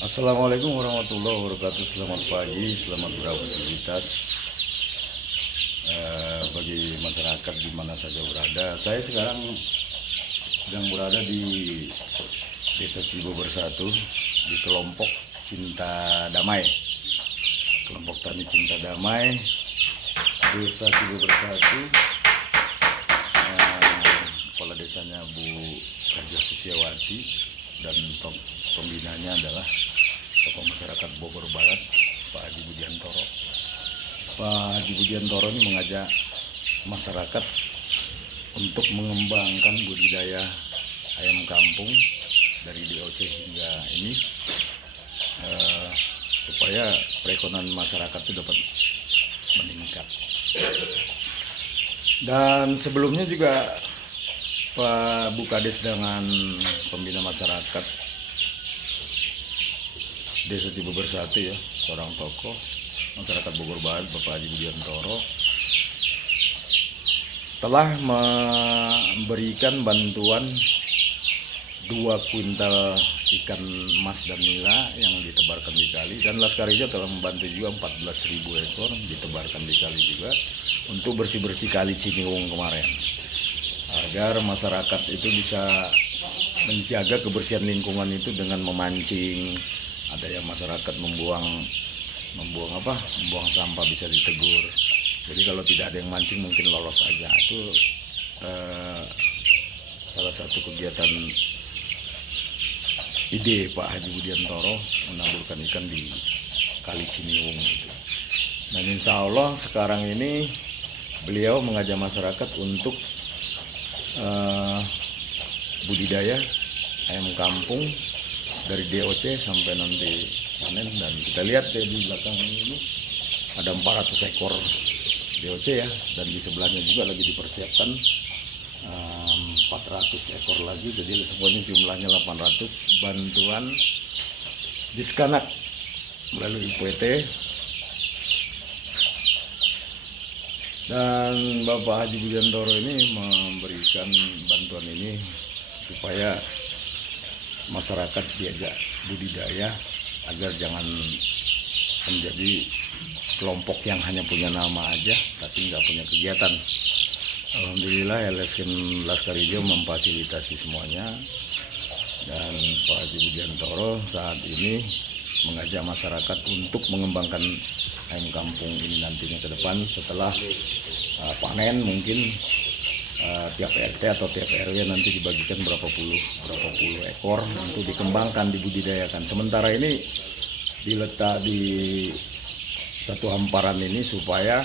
Assalamualaikum warahmatullahi wabarakatuh. Selamat pagi, selamat beraktivitas bagi masyarakat di mana saja berada. Saya sekarang sedang berada di Desa Cibo Bersatu di kelompok Cinta Damai, kelompok tani Cinta Damai, Desa Cibo Bersatu. Kepala desanya Bu Raja Susiawati dan pembinanya adalah tokoh masyarakat Bogor Barat, Pak Haji Budiantoro. Pak Haji Budiantoro ini mengajak masyarakat untuk mengembangkan budidaya ayam kampung dari DOC hingga ini supaya perekonomian masyarakat itu dapat meningkat. Dan sebelumnya juga Pak Bukades dengan pembina masyarakat Desa Cibo Bersatu ya, seorang tokoh masyarakat Bogor Barat, Bapak Haji Budiantoro, telah memberikan bantuan 2 kuintal ikan mas dan nila yang ditebarkan di kali, dan Laskar Hijau telah membantu juga 14.000 ekor ditebarkan di kali juga untuk bersih-bersih kali Ciniwung kemarin, agar masyarakat itu bisa menjaga kebersihan lingkungan itu dengan memancing. Ada yang masyarakat membuang sampah bisa ditegur. Jadi kalau tidak ada yang mancing mungkin lolos aja. Itu salah satu kegiatan ide Pak Haji Budiantoro menaburkan ikan di Kali Ciniwung gitu. Dan insya Allah sekarang ini beliau mengajak masyarakat untuk budidaya ayam kampung dari DOC sampai nanti panen. Dan kita lihat ya, di belakang ini ada 400 ekor DOC ya, dan di sebelahnya juga lagi dipersiapkan 400 ekor lagi, jadi semuanya jumlahnya 800. Bantuan Diskanak melalui PT dan Bapak Haji Budiantoro ini memberikan bantuan ini supaya masyarakat diajak budidaya agar jangan menjadi kelompok yang hanya punya nama aja tapi nggak punya kegiatan. Alhamdulillah LSM Laskar Hijau memfasilitasi semuanya, dan Pak Haji Budiantoro saat ini mengajak masyarakat untuk mengembangkan ayam kampung ini nantinya ke depan setelah panen. Mungkin tiap RT atau tiap RW nanti dibagikan berapa puluh ekor untuk dikembangkan, dibudidayakan. Sementara ini diletak di satu hamparan ini supaya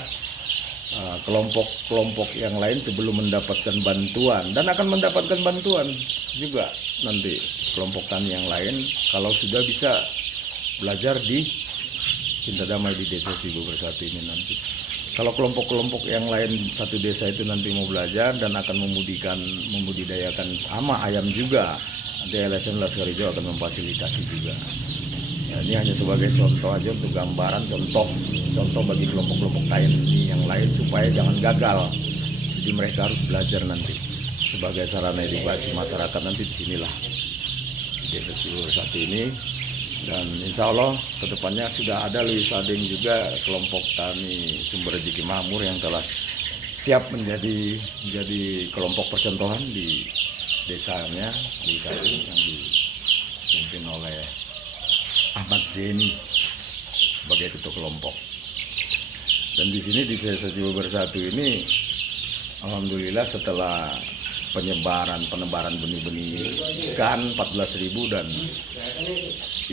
kelompok-kelompok yang lain sebelum mendapatkan bantuan, dan akan mendapatkan bantuan juga nanti kelompok tani yang lain kalau sudah bisa belajar di Cinta Damai di Desa Cibo Bersatu ini nanti. Kalau kelompok-kelompok yang lain satu desa itu nanti mau belajar dan akan membudidayakan sama ayam juga, nanti LSM Laskar Hijau akan memfasilitasi juga. Ya, ini hanya sebagai contoh aja, untuk gambaran contoh bagi kelompok-kelompok tani yang lain supaya jangan gagal. Jadi mereka harus belajar nanti sebagai sarana edukasi masyarakat nanti di sinilah di Desa Cibo Bersatu ini. Dan insya Allah kedepannya sudah ada Luis Sading juga, kelompok tani Sumber Rezeki Makmur, yang telah siap menjadi kelompok percontohan di desanya, di satu yang dipimpin oleh Ahmad Zeni sebagai ketua kelompok. Dan di sini di Desa Cibo Bersatu ini, alhamdulillah setelah penebaran benih-benih ikan 14.000 dan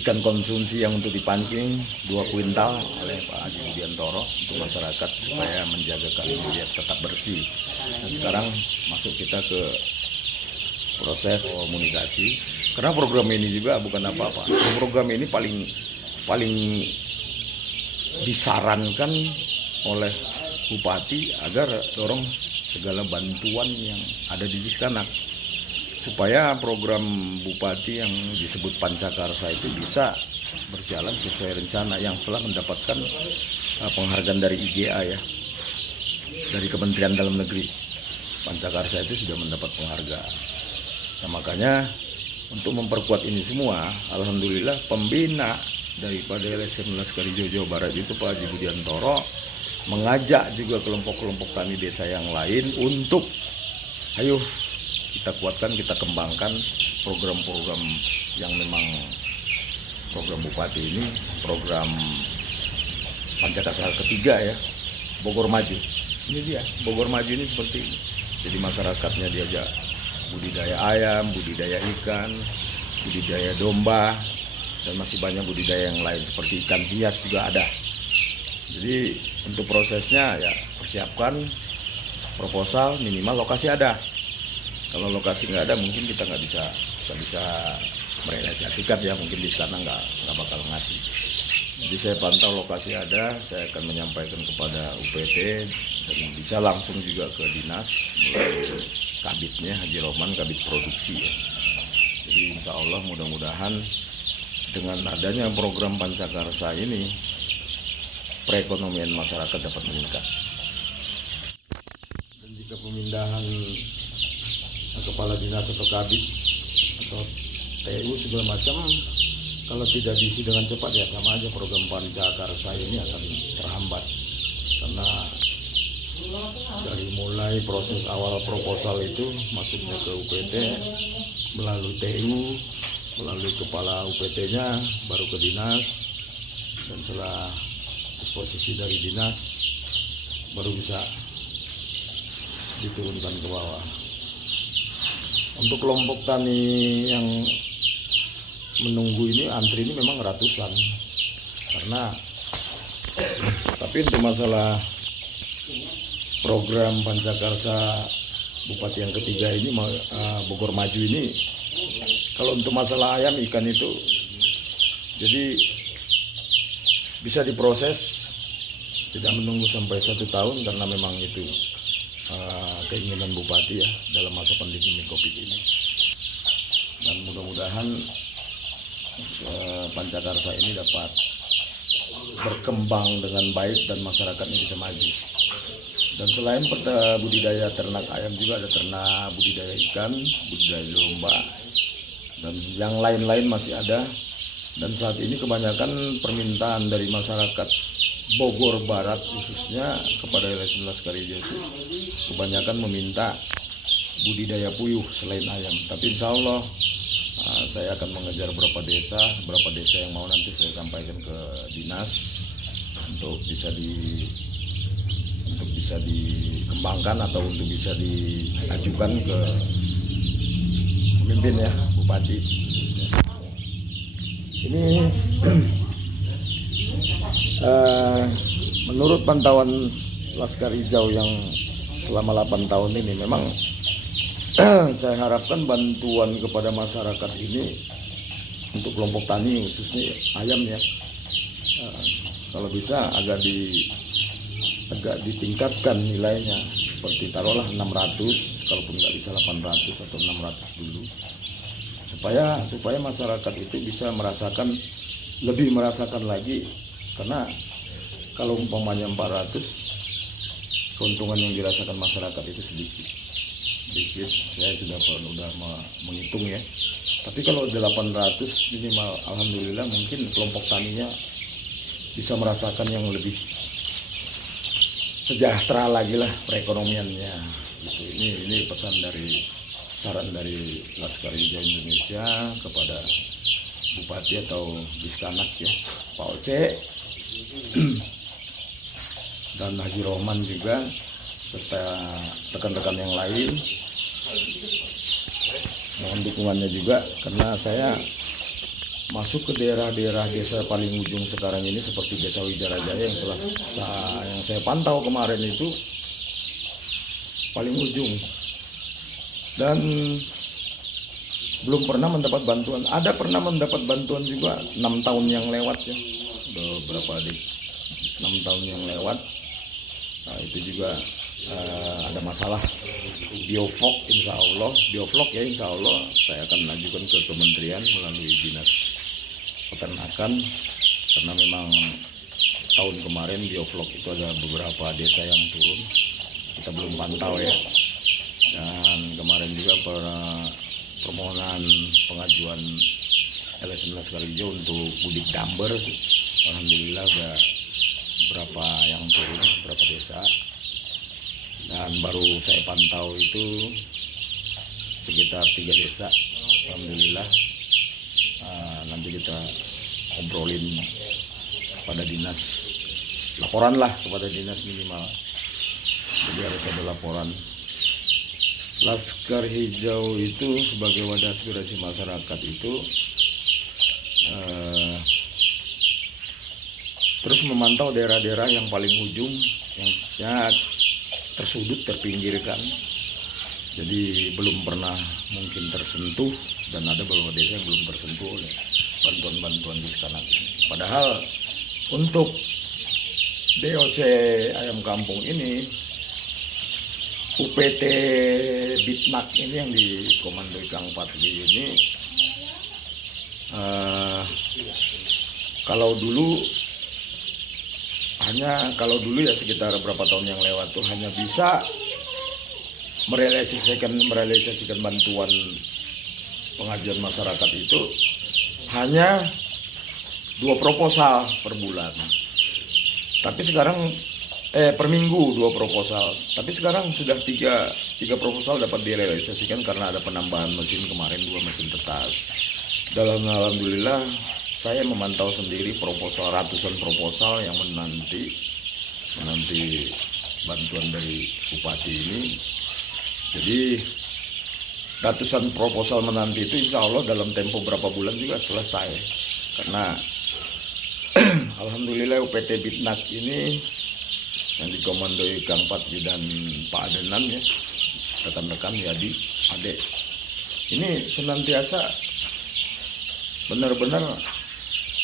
ikan konsumsi yang untuk dipancing 2 kuintal oleh Pak Haji Budiantoro untuk masyarakat supaya menjaga kali biar tetap bersih. Dan sekarang masuk kita ke proses komunikasi, karena program ini juga bukan apa-apa. Program ini paling disarankan oleh Bupati agar dorong segala bantuan yang ada di Diskanak supaya program Bupati yang disebut Pancakarsa itu bisa berjalan sesuai rencana, yang telah mendapatkan penghargaan dari IGA ya, dari Kementerian Dalam Negeri. Pancakarsa itu sudah mendapat penghargaan. Nah, makanya untuk memperkuat ini semua, alhamdulillah pembina daripada LSM Laskar Hijau Jawa Barat itu Pak Haji Budiantoro mengajak juga kelompok-kelompok tani desa yang lain untuk ayo kita kuatkan, kita kembangkan program-program yang memang program Bupati ini, program Pancasila ketiga ya, Bogor Maju. Ini dia, Bogor Maju ini seperti ini. Jadi masyarakatnya diajak budidaya ayam, budidaya ikan, budidaya domba, dan masih banyak budidaya yang lain seperti ikan hias juga ada. Jadi untuk prosesnya ya persiapkan proposal, minimal lokasi ada. Kalau lokasi nggak ada mungkin kita nggak bisa merealisasikan ya, mungkin di sekarang nggak bakal ngasih. Jadi saya pantau lokasi ada, saya akan menyampaikan kepada UPT dan bisa langsung juga ke dinas melalui kabitnya Haji Roman, kabit produksi ya. Jadi insya Allah mudah-mudahan dengan adanya program Pancakarsa ini perekonomian masyarakat dapat meningkat. Dan jika pemindahan kepala dinas atau kabit atau TU segala macam kalau tidak diisi dengan cepat ya sama aja program Pancakarsa ini akan terhambat, karena dari mulai proses awal proposal itu masuknya ke UPT melalui TU, melalui kepala UPT-nya baru ke dinas, dan setelah disposisi dari dinas baru bisa diturunkan ke bawah. Untuk kelompok tani yang menunggu ini, antri ini memang ratusan, karena tapi untuk masalah program Pancakarsa Bupati yang ketiga ini Bogor Maju ini, kalau untuk masalah ayam ikan itu jadi bisa diproses, tidak menunggu sampai 1 tahun, karena memang itu keinginan Bupati ya dalam masa pandemi COVID ini. Dan mudah-mudahan Pancakarsa ini dapat berkembang dengan baik dan masyarakatnya bisa maju. Dan selain budidaya ternak ayam juga ada ternak budidaya ikan, budidaya domba, dan yang lain-lain masih ada. Dan saat ini kebanyakan permintaan dari masyarakat Bogor Barat khususnya kepada LSM Laskar Hijau itu kebanyakan meminta budidaya puyuh selain ayam. Tapi insya Allah saya akan mengejar berapa desa yang mau, nanti saya sampaikan ke dinas untuk bisa dikembangkan atau untuk bisa diajukan ke pemimpin ya, Bupati khususnya. Ini menurut pantauan Laskar Hijau yang selama 8 tahun ini memang saya harapkan bantuan kepada masyarakat ini untuk kelompok tani khususnya ayam ya, kalau bisa agak ditingkatkan nilainya, seperti taruhlah 600, kalaupun nggak bisa 800 atau 600 dulu, supaya masyarakat itu bisa lebih merasakan lagi, karena kalau umpamanya 400 keuntungan yang dirasakan masyarakat itu sedikit, saya sudah menghitung ya. Tapi kalau 800 minimal, alhamdulillah mungkin kelompok taninya bisa merasakan yang lebih sejahtera lagi lah perekonomiannya gitu. Ini saran dari Laskar Hijau Indonesia kepada Bupati atau Diskanak ya, Pak Oce dan Haji Roman juga, serta rekan-rekan yang lain. Mohon dukungannya juga, karena saya masuk ke daerah-daerah desa paling ujung sekarang ini seperti Desa Wijarajaya yang saya pantau kemarin itu paling ujung, dan belum pernah mendapat bantuan. Ada pernah mendapat bantuan juga 6 tahun yang lewat ya, beberapa 6 tahun yang lewat. Nah, itu juga ada masalah bioflok, insya Allah saya akan mengajukan ke kementerian melalui dinas peternakan, karena memang tahun kemarin bioflok itu ada beberapa desa yang turun, kita belum pantau ya. Dan kemarin juga permohonan pengajuan LSM Laskar Hijau untuk mudik damber. Alhamdulillah udah berapa yang turun, berapa desa, dan baru saya pantau itu sekitar 3 desa. Alhamdulillah. Nanti kita ngobrolin pada dinas, laporan lah kepada dinas minimal, jadi harus ada laporan. Laskar Hijau itu sebagai wadah aspirasi masyarakat itu terus memantau daerah-daerah yang paling ujung, yang tersudut, terpinggirkan, jadi belum pernah mungkin tersentuh, dan ada beberapa desa yang belum tersentuh oleh bantuan-bantuan di sekarang. Padahal untuk DOC Ayam Kampung ini, UPT Bitnak ini yang dikomandoi Kang Patli ini, kalau dulu ya sekitar berapa tahun yang lewat tuh hanya bisa merealisasikan bantuan pengajuan masyarakat itu hanya 2 proposal per bulan. Tapi sekarang per minggu 2 proposal. Tapi sekarang sudah 3 proposal dapat direalisasikan karena ada penambahan mesin kemarin, 2 mesin tetas. Alhamdulillah saya memantau sendiri ratusan proposal yang menanti bantuan dari bupati ini. Jadi ratusan proposal menanti itu insya Allah dalam tempo berapa bulan juga selesai. Karena alhamdulillah UPT Bitnak ini yang dikomandoi Kang Patli dan Pak Adenan ya, rekan-rekan ya, adik ini senantiasa benar-benar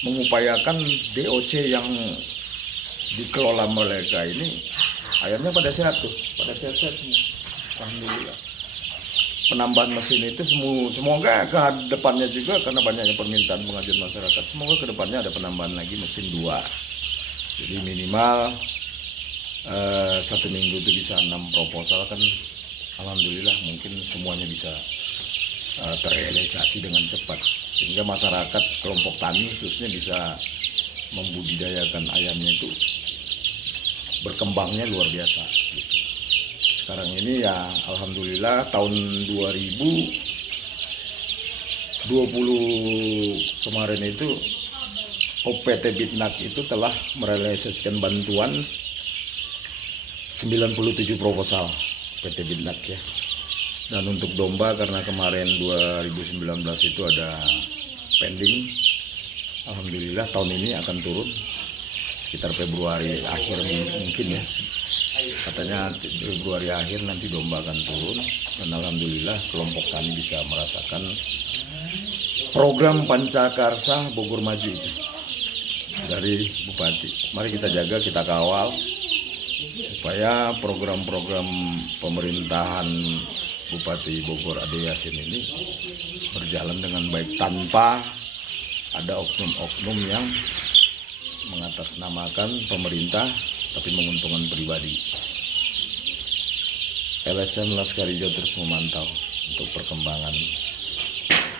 mengupayakan DOC yang dikelola mereka ini ayamnya pada sehat semua. Alhamdulillah. Penambahan mesin itu semoga ke depannya juga, karena banyaknya permintaan pengajuan masyarakat, semoga ke depannya ada penambahan lagi mesin 2. Jadi minimal 1 minggu itu bisa 6 proposal kan. Alhamdulillah mungkin semuanya bisa terrealisasi dengan cepat, sehingga masyarakat kelompok tani khususnya bisa membudidayakan ayamnya itu berkembangnya luar biasa gitu. Sekarang ini ya alhamdulillah tahun 2020 kemarin itu UPT Bitnak itu telah merealisasikan bantuan 97 proposal PT Bitnak ya. Dan untuk domba karena kemarin 2019 itu ada pending, alhamdulillah tahun ini akan turun sekitar Februari akhir mungkin ya. Katanya Februari akhir nanti domba akan turun, dan alhamdulillah kelompok tani bisa merasakan program Pancakarsa Bogor Maju itu dari Bupati. Mari kita jaga, kita kawal supaya program-program pemerintahan Bupati Bogor Ade Yasin ini berjalan dengan baik tanpa ada oknum-oknum yang mengatasnamakan pemerintah tapi menguntungkan pribadi. LSM Laskar Hijau terus memantau untuk perkembangan,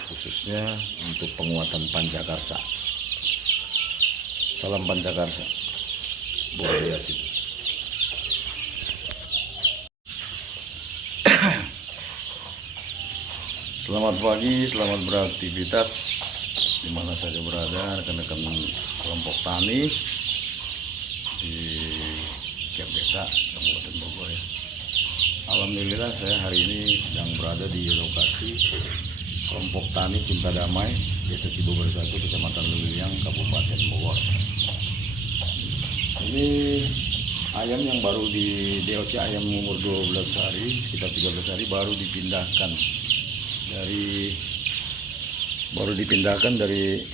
khususnya untuk penguatan Pancakarsa. Salam Pancakarsa, Bogor Ade Yasin. Selamat pagi, selamat beraktivitas di mana saja berada rekan-rekan kelompok tani di tiap desa Kabupaten Bogor ya. Alhamdulillah saya hari ini sedang berada di lokasi kelompok tani Cinta Damai, Desa Cibogor 1, Kecamatan Lewiliang, Kabupaten Bogor. Ini ayam yang baru di DOC, ayam umur 12 hari, sekitar 13 hari baru dipindahkan dari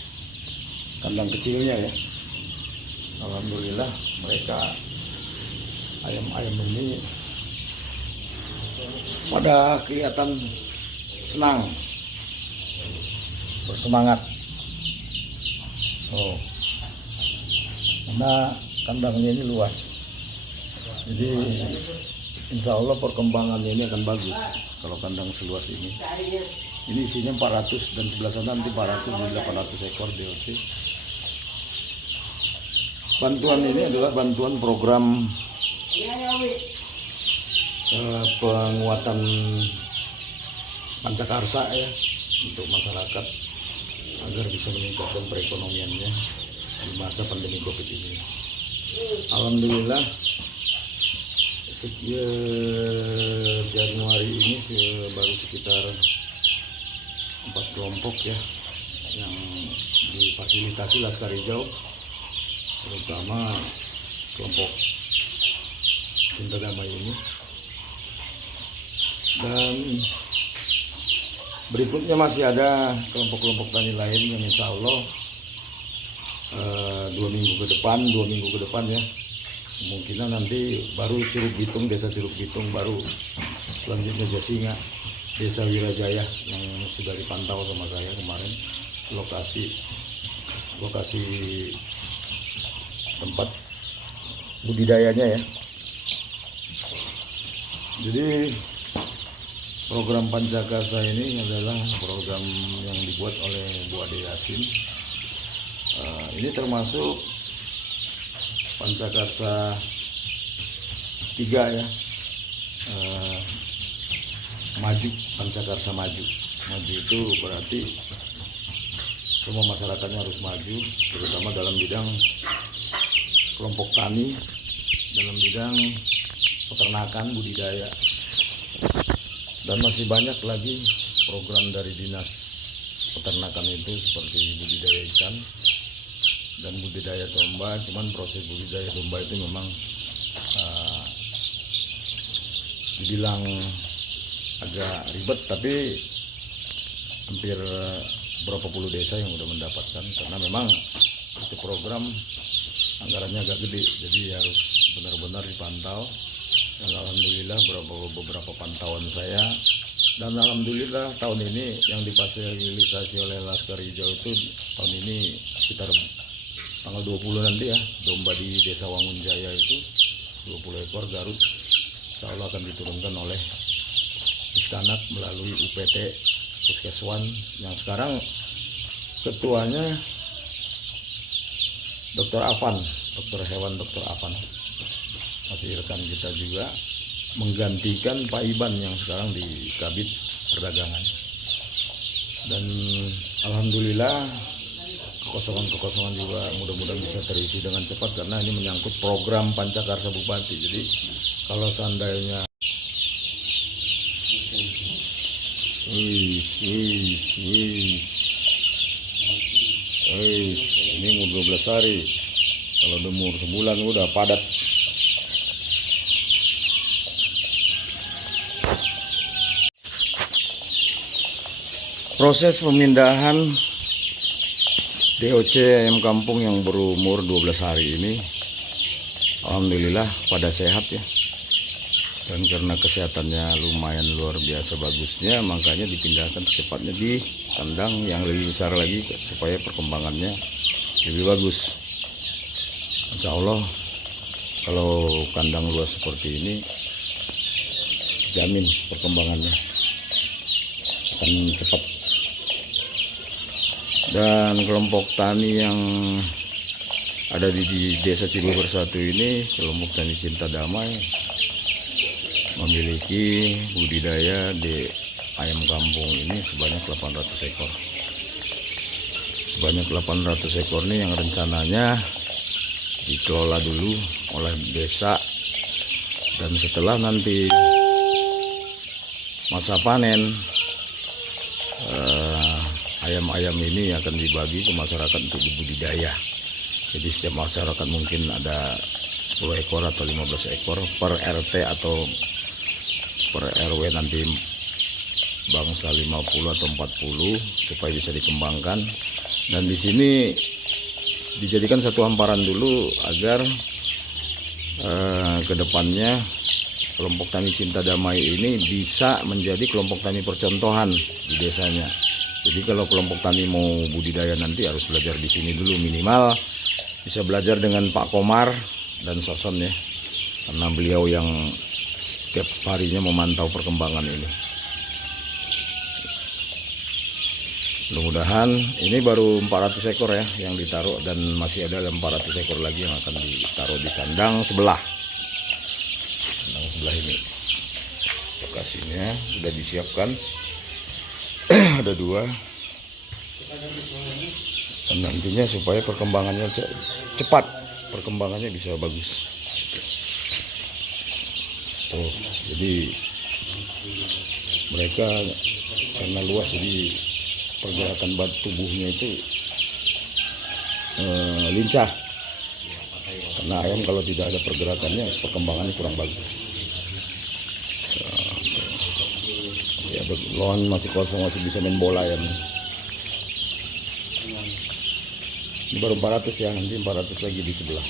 kandang kecilnya ya. Alhamdulillah mereka ayam-ayam ini pada kelihatan senang, bersemangat. Karena kandangnya ini luas, jadi insya Allah perkembangannya ini akan bagus kalau kandang seluas ini. Ini isinya 400 dan sebelah sana nanti 400 jadi 800 ekor DOC. Bantuan ini adalah bantuan program penguatan pancakarsa ya untuk masyarakat agar bisa meningkatkan perekonomiannya di masa pandemi Covid ini. Alhamdulillah Januari ini baru sekitar 4 kelompok ya yang difasilitasi Laskar Hijau, terutama kelompok Cinta Damai ini. Dan berikutnya masih ada kelompok-kelompok tani lain yang insya Allah 2 minggu ke depan ya, kemungkinan nanti baru Curug Bitung, desa Curug Bitung, baru selanjutnya Jasinga, desa Wirajaya yang sudah dipantau sama saya kemarin lokasi tempat budidayanya ya. Jadi program Pancakarsa ini adalah program yang dibuat oleh Bu Ade Yasin. Ini termasuk Pancakarsa 3 ya, maju, Pancakarsa maju. Maju itu berarti semua masyarakatnya harus maju, terutama dalam bidang kelompok tani, dalam bidang peternakan, budidaya. Dan masih banyak lagi program dari dinas peternakan itu seperti budidaya ikan dan budidaya domba. Cuman proses budidaya domba itu memang dibilang agak ribet, tapi hampir berapa puluh desa yang udah mendapatkan, karena memang itu program anggarannya agak gede, jadi harus benar-benar dipantau. Dan alhamdulillah beberapa pantauan saya, dan alhamdulillah tahun ini yang difasilitasi oleh Laskar Hijau itu tahun ini sekitar tanggal 20 nanti ya, domba di desa Wangunjaya itu 20 ekor Garut insya Allah akan diturunkan oleh Iskanak melalui UPT Puskeswan yang sekarang ketuanya Dr. Afan, dokter hewan Dr. Afan, masih rekan kita juga, menggantikan Pak Iban yang sekarang di Kabid Perdagangan. Dan alhamdulillah kekosongan juga mudah-mudahan bisa terisi dengan cepat, karena ini menyangkut program Pancakarsa Bupati. Jadi kalau seandainya ini umur 12 hari, kalau umur sebulan udah padat. Proses pemindahan DOC ayam kampung yang berumur 12 hari ini alhamdulillah pada sehat ya. Dan karena kesehatannya lumayan luar biasa bagusnya, makanya dipindahkan secepatnya di kandang yang lebih besar lagi supaya perkembangannya lebih bagus. Insya Allah kalau kandang luas seperti ini jamin perkembangannya akan cepat. Dan kelompok tani yang ada di desa Cibubur 1 ini, kelompok tani Cinta Damai, memiliki budidaya di ayam kampung ini sebanyak 800 ekor. Sebanyak 800 ekor ini yang rencananya dikelola dulu oleh desa, dan setelah nanti masa panen ayam-ayam ini akan dibagi ke masyarakat untuk dibudidaya. Jadi setiap masyarakat mungkin ada 10 ekor atau 15 ekor per RT atau per RW, nanti bangsa 50 atau 40 supaya bisa dikembangkan. Dan di sini dijadikan satu hamparan dulu agar kedepannya kelompok tani Cinta Damai ini bisa menjadi kelompok tani percontohan di desanya. Jadi kalau kelompok tani mau budidaya nanti harus belajar di sini dulu, minimal bisa belajar dengan Pak Komar dan Soson ya, karena beliau yang setiap harinya memantau perkembangan ini. Mudah-mudahan ini baru 400 ekor ya yang ditaruh, dan masih ada 400 ekor lagi yang akan ditaruh di kandang sebelah. Kandang sebelah ini lokasinya sudah disiapkan. Ada 2, dan nantinya supaya perkembangannya cepat, perkembangannya bisa bagus. Tuh, jadi mereka karena luas, jadi pergerakan tubuhnya itu lincah. Karena ayam kalau tidak ada pergerakannya, perkembangannya kurang bagus. Ya, lawan masih kosong, masih bisa main bola ya. Ini baru 400 ya, nanti 400 lagi di sebelah.